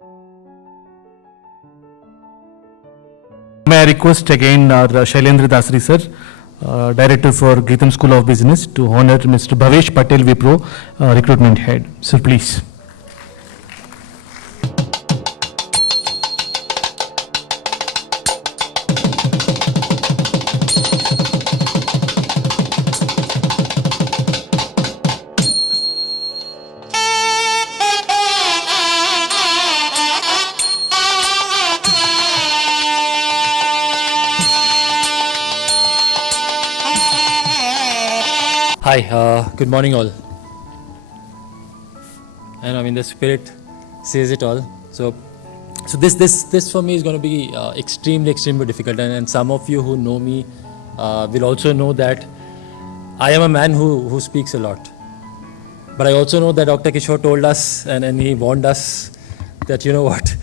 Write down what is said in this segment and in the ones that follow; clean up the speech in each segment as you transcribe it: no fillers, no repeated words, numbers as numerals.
May I request again our Shailendra Dasri sir, Director for Geetam School of Business, to honor Mr. Bhavesh Patel Wipro, Recruitment Head. Sir, please. Hi, good morning all. And I mean the spirit says it all. So this for me is going to be extremely difficult. And some of you who know me will also know that I am a man who speaks a lot. But I also know that Dr. Kishore told us and he warned us that, you know what,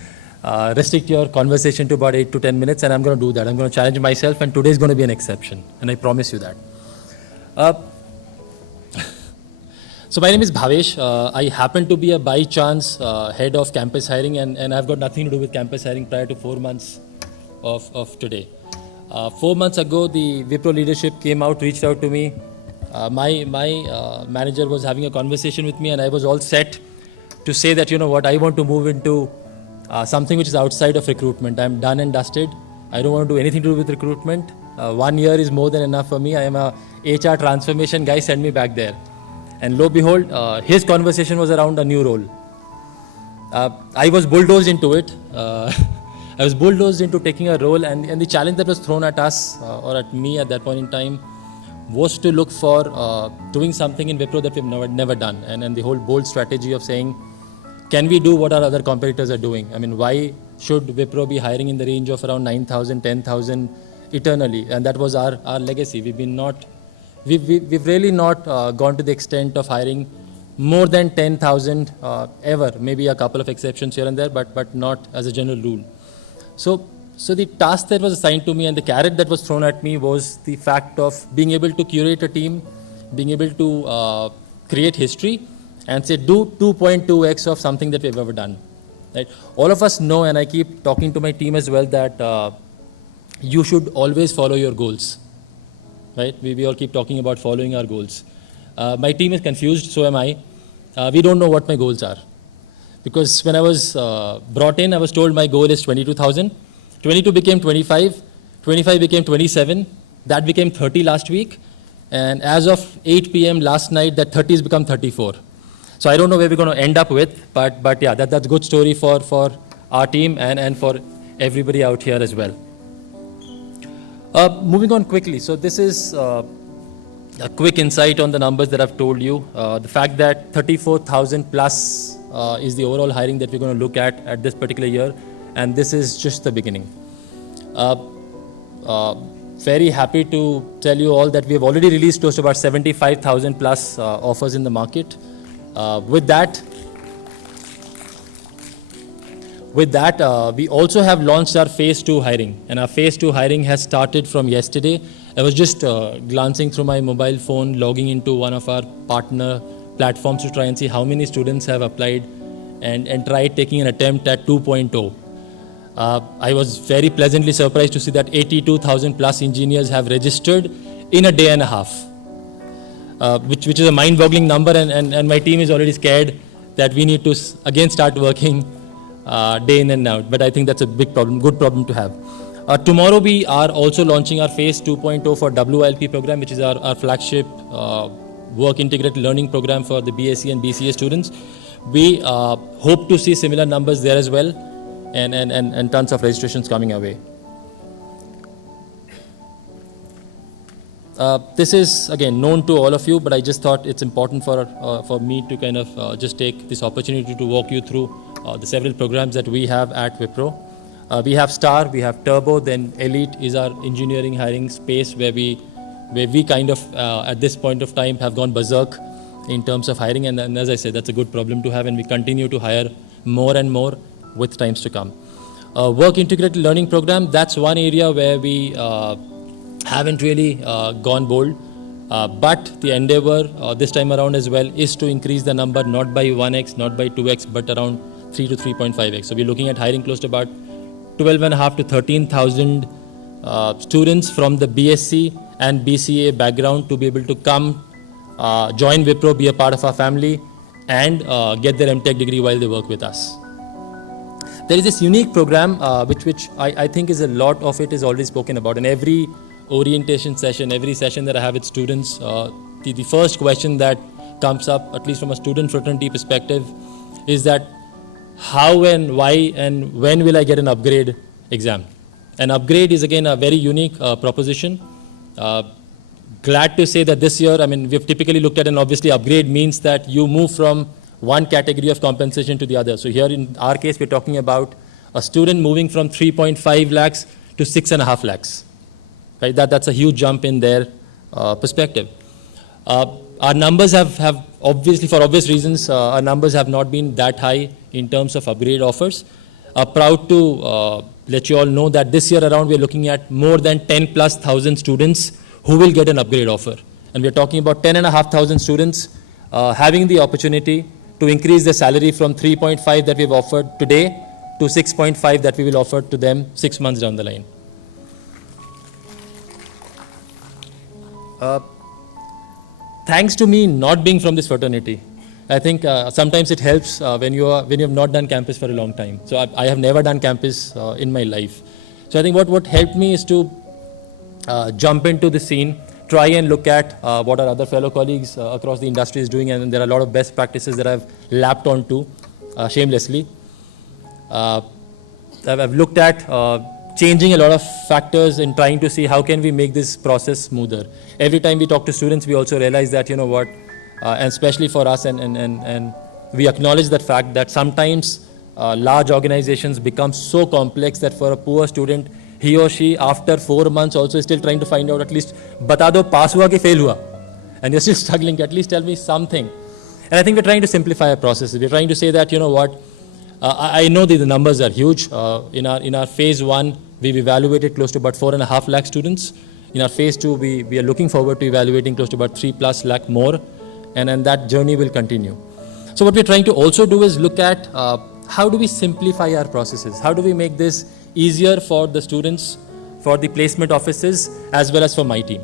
restrict your conversation to about 8 to 10 minutes, and I'm going to do that. I'm going to challenge myself, and today is going to be an exception, and I promise you that. So my name is Bhavesh. I happen to be a by chance head of campus hiring, and I've got nothing to do with campus hiring prior to 4 months of today. 4 months ago, the Wipro leadership came out, reached out to me. My manager was having a conversation with me, and I was all set to say that, you know what, I want to move into something which is outside of recruitment. I'm done and dusted. I don't want to do anything to do with recruitment. 1 year is more than enough for me. I am a HR transformation guy, send me back there. And lo and behold, his conversation was around a new role. I was bulldozed into it. I was bulldozed into taking a role, and the challenge that was thrown at us, or at me at that point in time, was to look for doing something in Wipro that we've never done. And the whole bold strategy of saying, can we do what our other competitors are doing? I mean, why should Wipro be hiring in the range of around 9,000, 10,000 eternally? And that was our legacy. We've really not gone to the extent of hiring more than 10,000 ever. Maybe a couple of exceptions here and there, but not as a general rule. So the task that was assigned to me and the carrot that was thrown at me was the fact of being able to curate a team, being able to create history, and say do 2.2x of something that we've ever done. Right? All of us know, and I keep talking to my team as well, that you should always follow your goals. Right? We all keep talking about following our goals. My team is confused, so am I. We don't know what my goals are. Because when I was brought in, I was told my goal is 22,000. 22 became 25. 25 became 27. That became 30 last week. And as of 8 p.m. last night, that 30 has become 34. So I don't know where we're going to end up with, but yeah, that's a good story for our team and for everybody out here as well. Moving on quickly, so this is a quick insight on the numbers that I've told you. The fact that 34,000 plus is the overall hiring that we're going to look at this particular year, and this is just the beginning. Very happy to tell you all that we have already released close to about 75,000 plus offers in the market. With that, we also have launched our phase 2 hiring, and our phase 2 hiring has started from yesterday. I was just glancing through my mobile phone, logging into one of our partner platforms to try and see how many students have applied and tried taking an attempt at 2.0. I was very pleasantly surprised to see that 82,000 plus engineers have registered in a day and a half, which is a mind-boggling number, and my team is already scared that we need to again start working day in and out, but I think that's a big problem, good problem to have. Tomorrow we are also launching our phase 2.0 for WLP program, which is our flagship work integrated learning program for the BSc and BCA students. We hope to see similar numbers there as well, and tons of registrations coming our way. This is again known to all of you, but I just thought it's important for me to kind of just take this opportunity to walk you through the several programs that we have at Wipro. We have Star, we have Turbo, then Elite is our engineering hiring space where we kind of at this point of time have gone berserk in terms of hiring, and as I said, that's a good problem to have, and we continue to hire more and more with times to come. Work integrated learning program, that's one area where we haven't really gone bold, but the endeavor this time around as well is to increase the number not by 1x, not by 2x, but around 3 to 3.5x. So we're looking at hiring close to about 12.5 to 13,000 students from the BSc and BCA background to be able to come, join Wipro, be a part of our family, and get their MTech degree while they work with us. There is this unique program which I think is a lot of it is already spoken about. In every orientation session, every session that I have with students, the first question that comes up, at least from a student fraternity perspective, is that how and why and when will I get an upgrade exam? An upgrade is again a very unique proposition. Glad to say that this year, I mean, we've typically looked at, and obviously upgrade means that you move from one category of compensation to the other. So here in our case, we're talking about a student moving from 3.5 lakhs to 6.5 lakhs. Right? That's a huge jump in their perspective. Our numbers have obviously, for obvious reasons, our numbers have not been that high in terms of upgrade offers. Proud to let you all know that this year around we're looking at more than 10,000+ students who will get an upgrade offer. And we're talking about 10,500 students having the opportunity to increase their salary from 3.5 that we've offered today to 6.5 that we will offer to them 6 months down the line. Thanks to me not being from this fraternity, I think sometimes it helps when you have not done campus for a long time. So I have never done campus in my life. So I think what helped me is to jump into the scene, try and look at what our other fellow colleagues across the industry is doing, and there are a lot of best practices that I've lapped onto shamelessly. I've looked at changing a lot of factors and trying to see how can we make this process smoother. Every time we talk to students, we also realize that, you know what, and especially for us, and we acknowledge that fact that sometimes large organizations become so complex that for a poor student, he or she after 4 months also is still trying to find out at least, bata do pass hua ki fail hua, and you're still struggling, at least tell me something. And I think we're trying to simplify our processes. We're trying to say that, you know what, I know the numbers are huge. In our phase 1, we've evaluated close to about 4.5 lakh students. In our phase 2, we are looking forward to evaluating close to about 3+ lakh more, and that journey will continue. So what we're trying to also do is look at how do we simplify our processes? How do we make this easier for the students, for the placement offices, as well as for my team?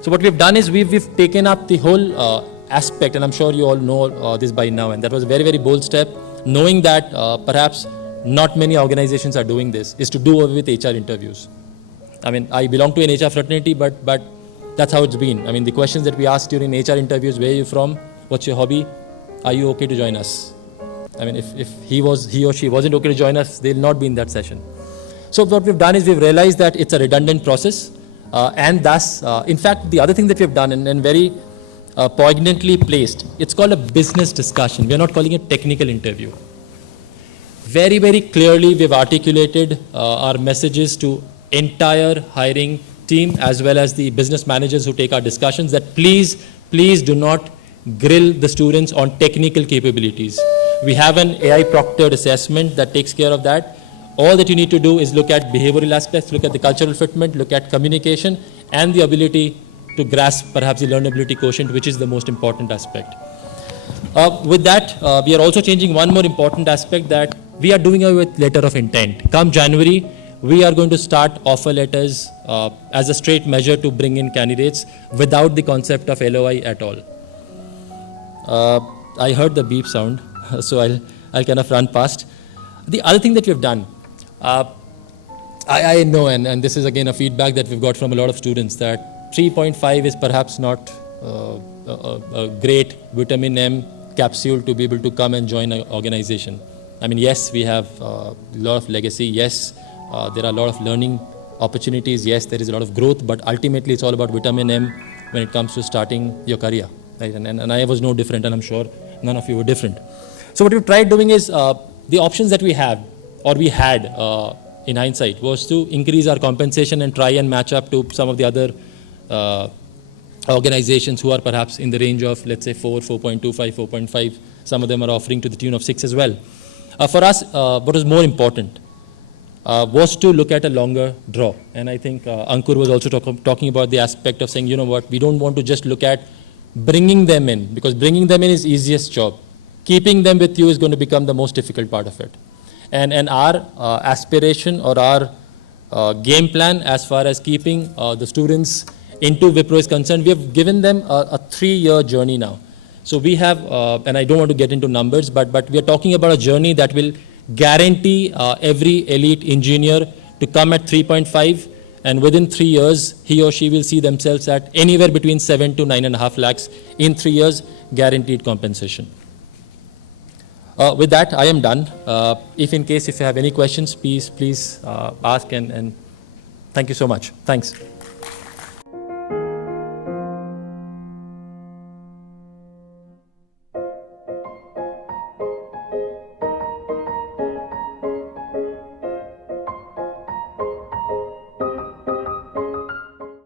So what we've done is we've taken up the whole aspect, and I'm sure you all know this by now, and that was a very, very bold step, knowing that perhaps not many organizations are doing this, is to do away with HR interviews. I mean, I belong to an HR fraternity, but that's how it's been. I mean, the questions that we ask during HR interviews, where are you from? What's your hobby? Are you okay to join us? I mean, if he or she wasn't okay to join us, they'll not be in that session. So what we've done is we've realized that it's a redundant process, and thus, in fact, the other thing that we've done and very poignantly placed, it's called a business discussion. We're not calling it technical interview. Very, very clearly, we've articulated our messages to entire hiring team as well as the business managers who take our discussions that please do not grill the students on technical capabilities. We have an AI proctored assessment that takes care of that. All that you need to do is look at behavioral aspects, look at the cultural fitment, look at communication, and the ability to grasp perhaps the learnability quotient, which is the most important aspect. With that, we are also changing one more important aspect, that we are doing away with letter of intent. Come January, we are going to start offer letters as a straight measure to bring in candidates without the concept of LOI at all. I heard the beep sound, so I'll kind of run past. The other thing that we've done, I know, and this is again a feedback that we've got from a lot of students, that 3.5 is perhaps not a great vitamin M capsule to be able to come and join an organization. I mean, yes, we have a lot of legacy. Yes, there are a lot of learning opportunities. Yes, there is a lot of growth, but ultimately it's all about vitamin M when it comes to starting your career. Right? And I was no different, and I'm sure none of you were different. So what we've tried doing is the options that we have, or we had in hindsight, was to increase our compensation and try and match up to some of the other organizations who are perhaps in the range of, let's say, 4, 4.25, 4.5. Some of them are offering to the tune of 6 as well. For us, what was more important was to look at a longer draw. And I think Ankur was also talking about the aspect of saying, you know what, we don't want to just look at bringing them in, because bringing them in is easiest job. keeping them with you is going to become the most difficult part of it. And our aspiration or our game plan as far as keeping the students into Wipro is concerned, we have given them a 3-year journey now. So we have, and I don't want to get into numbers, but we are talking about a journey that will guarantee every elite engineer to come at 3.5, and within 3 years, he or she will see themselves at anywhere between 7 to 9.5 lakhs in 3 years, guaranteed compensation. With that, I am done. If you have any questions, please ask, and thank you so much. Thanks.